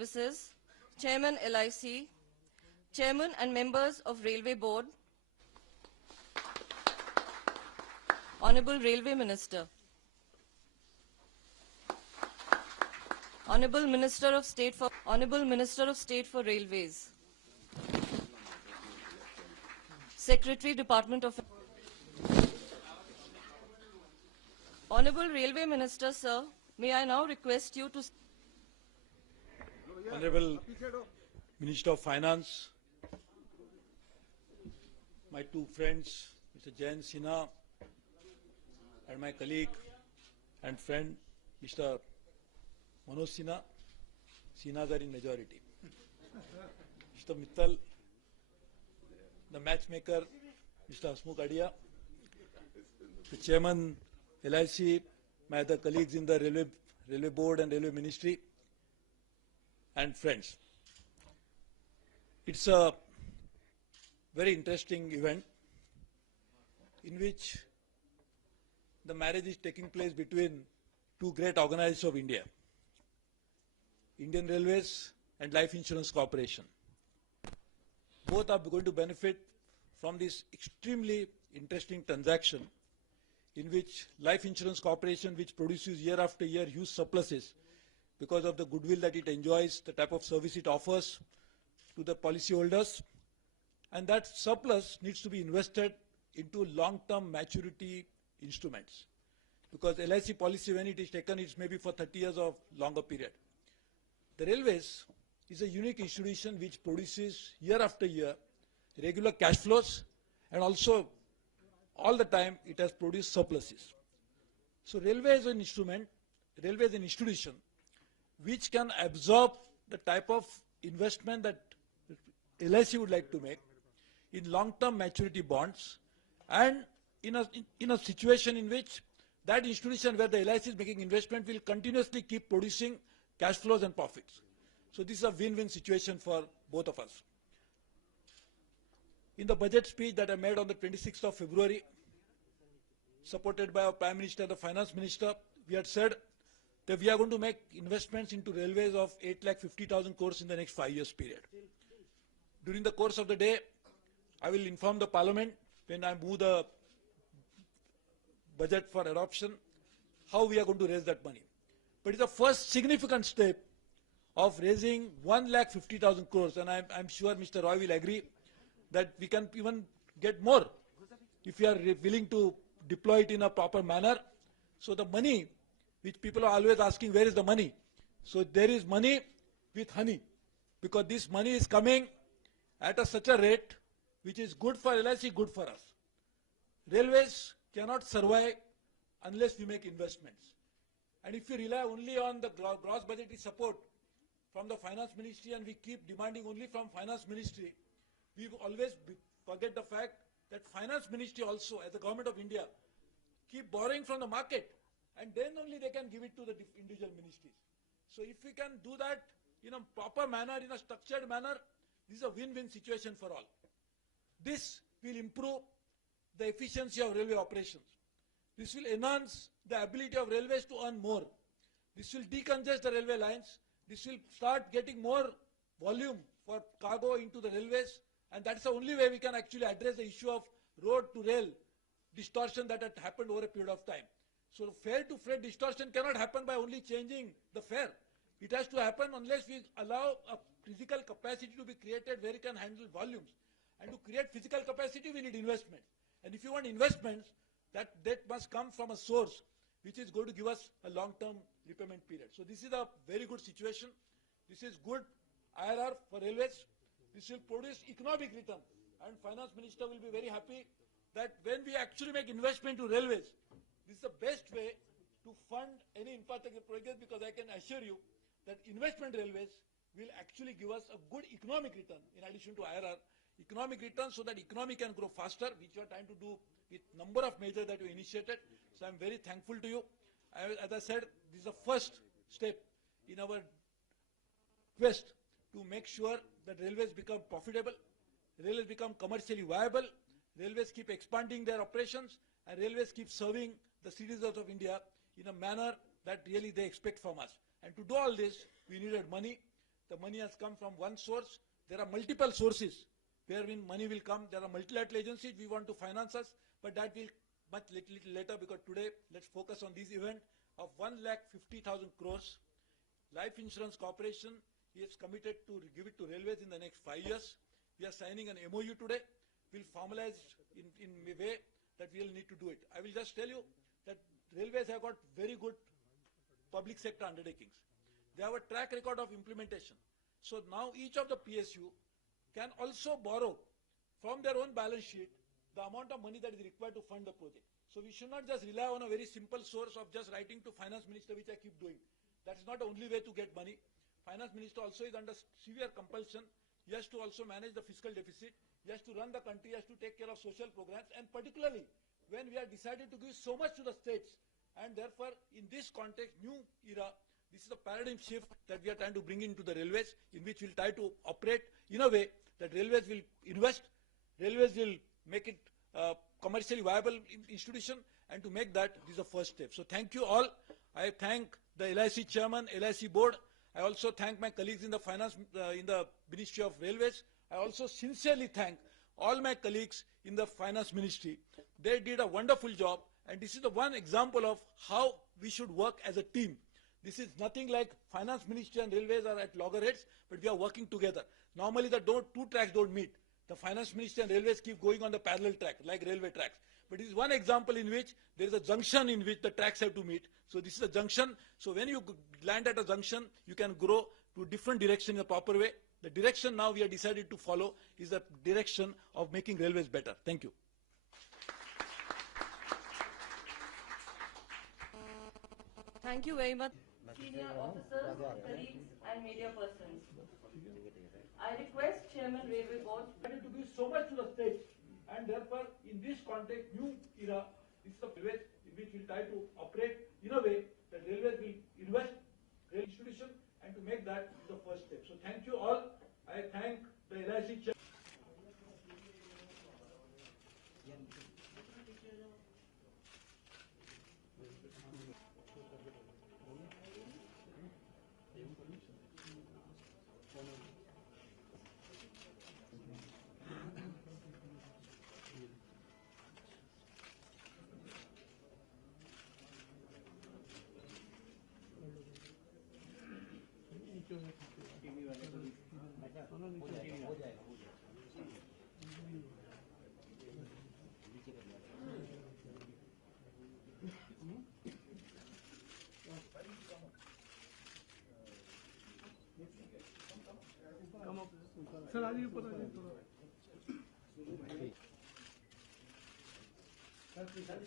Services, Chairman LIC, Chairman and members of Railway Board, Honorable Railway Minister, Honorable Minister of State for Railways, Secretary, Department of Honorable Railway Minister, sir, may I now request you to... Honorable Minister of Finance, my two friends, Mr. Jayant Sinha and my colleague and friend, Mr. Manoj Sinha. Sinhas are in majority. Mr. Mittal, the matchmaker, Mr. Hasmukh Adia, the Chairman LIC, my other colleagues in the Railway Board and Railway Ministry, and friends. It's a very interesting event in which the marriage is taking place between two great organizations of India, Indian Railways and Life Insurance Corporation. Both are going to benefit from this extremely interesting transaction in which Life Insurance Corporation, which produces year after year huge surpluses because of the goodwill that it enjoys, the type of service it offers to the policyholders, and that surplus needs to be invested into long-term maturity instruments. Because LIC policy, when it is taken, it's maybe for 30 years or longer period. The Railways is a unique institution which produces year after year regular cash flows, and also all the time it has produced surpluses. So Railway is an instrument, Railway is an institution which can absorb the type of investment that LIC would like to make in long-term maturity bonds, and in a situation in which that institution where the LIC is making investment will continuously keep producing cash flows and profits. So this is a win-win situation for both of us. In the budget speech that I made on the 26th of February, supported by our Prime Minister and the Finance Minister, we had said that we are going to make investments into railways of 8,50,000 crores in the next 5 years period. During the course of the day, I will inform the Parliament when I move the budget for adoption, how we are going to raise that money. But it's the first significant step of raising 1,50,000 crores, and I'm sure Mr. Roy will agree that we can even get more if we are willing to deploy it in a proper manner. So the money, which people are always asking, where is the money? So there is money with honey, because this money is coming at such a rate which is good for LIC, good for us. Railways cannot survive unless we make investments. And if we rely only on the gross budgetary support from the Finance Ministry, and we keep demanding only from Finance Ministry, we always forget the fact that Finance Ministry also, as the Government of India, keep borrowing from the market, and then only they can give it to the individual ministries. So if we can do that in a proper manner, in a structured manner, this is a win-win situation for all. This will improve the efficiency of railway operations. This will enhance the ability of railways to earn more. This will decongest the railway lines. This will start getting more volume for cargo into the railways, and that's the only way we can actually address the issue of road to rail distortion that had happened over a period of time. So fare to freight distortion cannot happen by only changing the fare. It has to happen unless we allow a physical capacity to be created where it can handle volumes. And to create physical capacity, we need investment. And if you want investments, that must come from a source which is going to give us a long-term repayment period. So this is a very good situation. This is good IRR for railways. This will produce economic return. And Finance Minister will be very happy that when we actually make investment to railways, this is the best way to fund any infrastructure project, because I can assure you that investment railways will actually give us a good economic return in addition to IRR. Economic return, so that economy can grow faster, which you are trying to do with number of measures that you initiated. So I'm very thankful to you. As I said, this is the first step in our quest to make sure that railways become profitable, railways become commercially viable, railways keep expanding their operations, and railways keep serving the citizens of India in a manner that really they expect from us. And to do all this, we needed money. the money has come from one source. There are multiple sources wherein money will come. There are multilateral agencies we want to finance us, but that will much little later, because today let's focus on this event of 1,50,000 crores. Life Insurance Corporation is committed to give it to railways in the next 5 years. We are signing an MOU today. We'll formalize in a way that we'll need to do it. I will just tell you that railways have got very good public sector undertakings. They have a track record of implementation. So now each of the PSU can also borrow from their own balance sheet the amount of money that is required to fund the project. So we should not just rely on a very simple source of just writing to Finance Minister, which I keep doing. That is not the only way to get money. Finance Minister also is under severe compulsion. He has to also manage the fiscal deficit. He has to run the country, he has to take care of social programs, and particularly when we have decided to give so much to the states, and therefore in this context, new era, this is a paradigm shift that we are trying to bring into the railways, in which we'll try to operate in a way that railways will invest, railways will make it commercially viable institution, and to make that, this is the first step. So thank you all. I thank the LIC chairman, LIC board. I also thank my colleagues in the finance, in the Ministry of Railways. I also sincerely thank all my colleagues in the Finance Ministry. They did a wonderful job, and this is the one example of how we should work as a team. This is nothing like Finance Ministry and Railways are at loggerheads, but we are working together. Normally the two tracks don't meet. The Finance Ministry and Railways keep going on the parallel track, like railway tracks. But this is one example in which there is a junction in which the tracks have to meet. So this is a junction. So when you land at a junction, you can grow to a different direction in a proper way. The direction now we have decided to follow is the direction of making railways better. Thank you. Thank you very much, senior officers, colleagues, and media persons. I request Chairman Railway Board To give so much to the states, and therefore in this context, new era, this is the railways in which we try to operate in a way that railways will invest rail institution, and to make that is the first step. So thank you all. I thank the LIC chair. Sir आज ऊपर आ जाइए थोड़ा sir sir